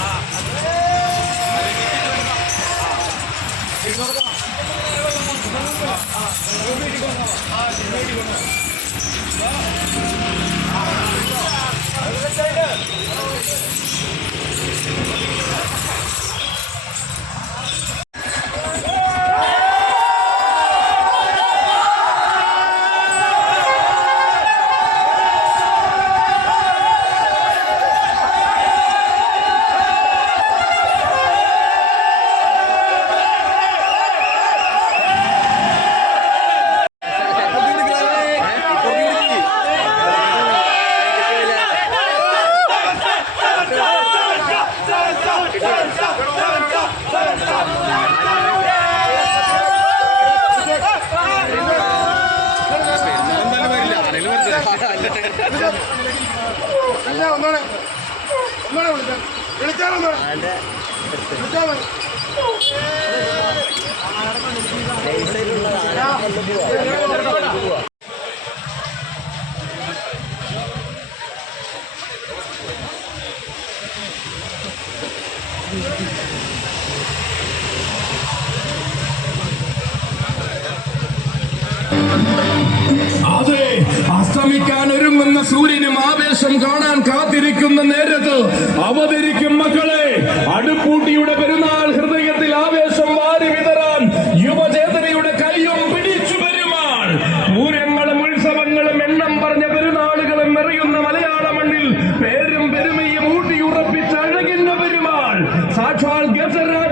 Ah, വിളിച്ചാൽ മതി അതെ അസ്തമിക്കാൻ ഒരുങ്ങുന്ന സൂര്യനും ആവേശം കാണാൻ കാത്തിരിക്കുന്ന നേരത്ത് അവതരിക്കും മക്കളെ അടുപ്പൂട്ടിയുടെ പെരുന്നാൾ ഹൃദയത്തിൽ ആവേശം വാരി വിതറാൻ യുവചേതനയുടെ കൈയും പിടിച്ചു പെരുമാൾ. പൂരങ്ങളും ഉത്സവങ്ങളും എണ്ണം പറഞ്ഞ പെരുന്നാളുകളും നിറയുന്ന മലയാള മണ്ണിൽ പേരും പെരുമയും ഊട്ടിയുറപ്പിച്ച അഴകിന്റെ പെരുമാൾ. സാക്ഷാൽ ഗജരാജ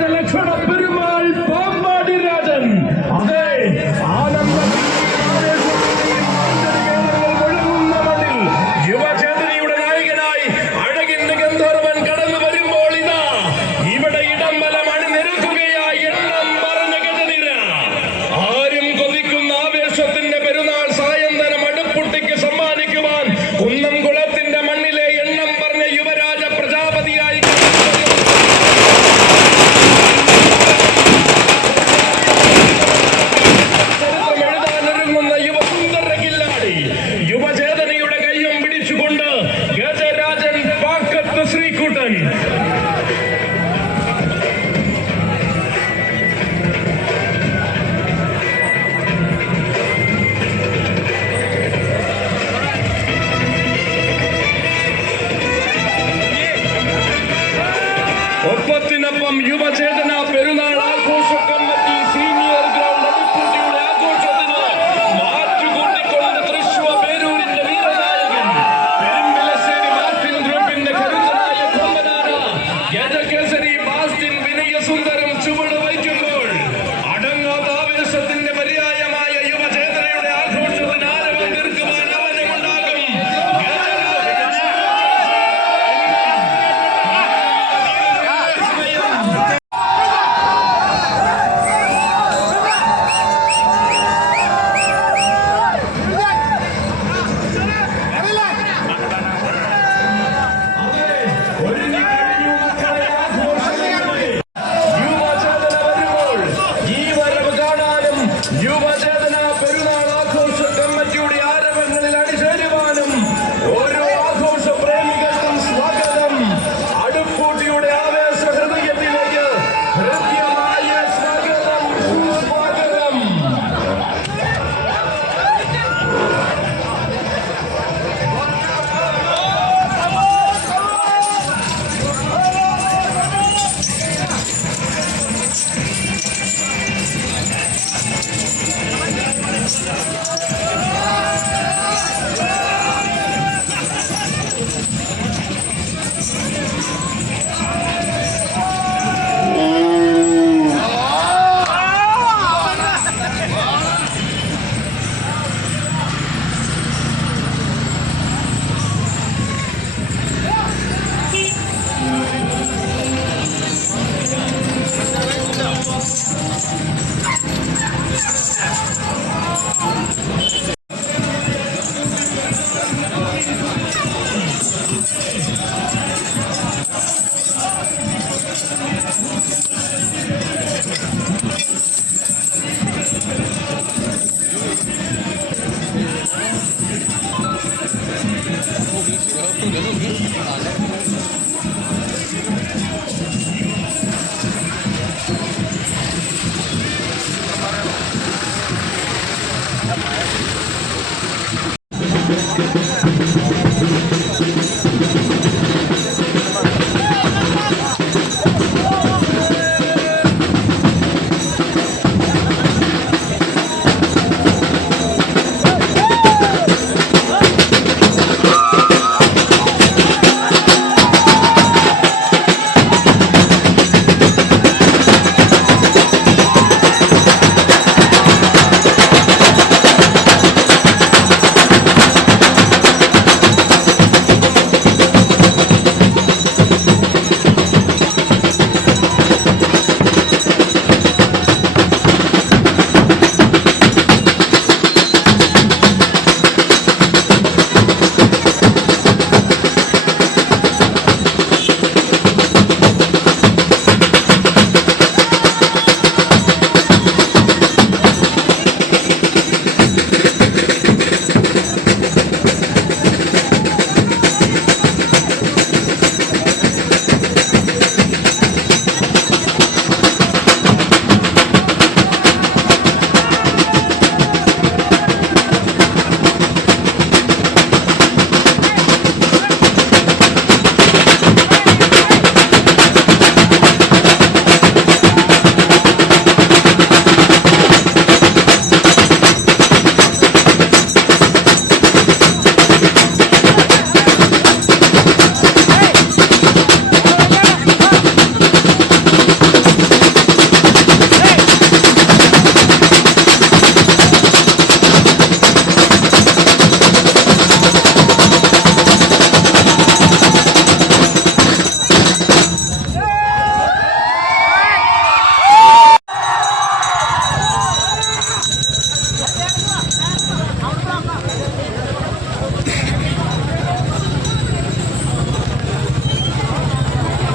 Gracias.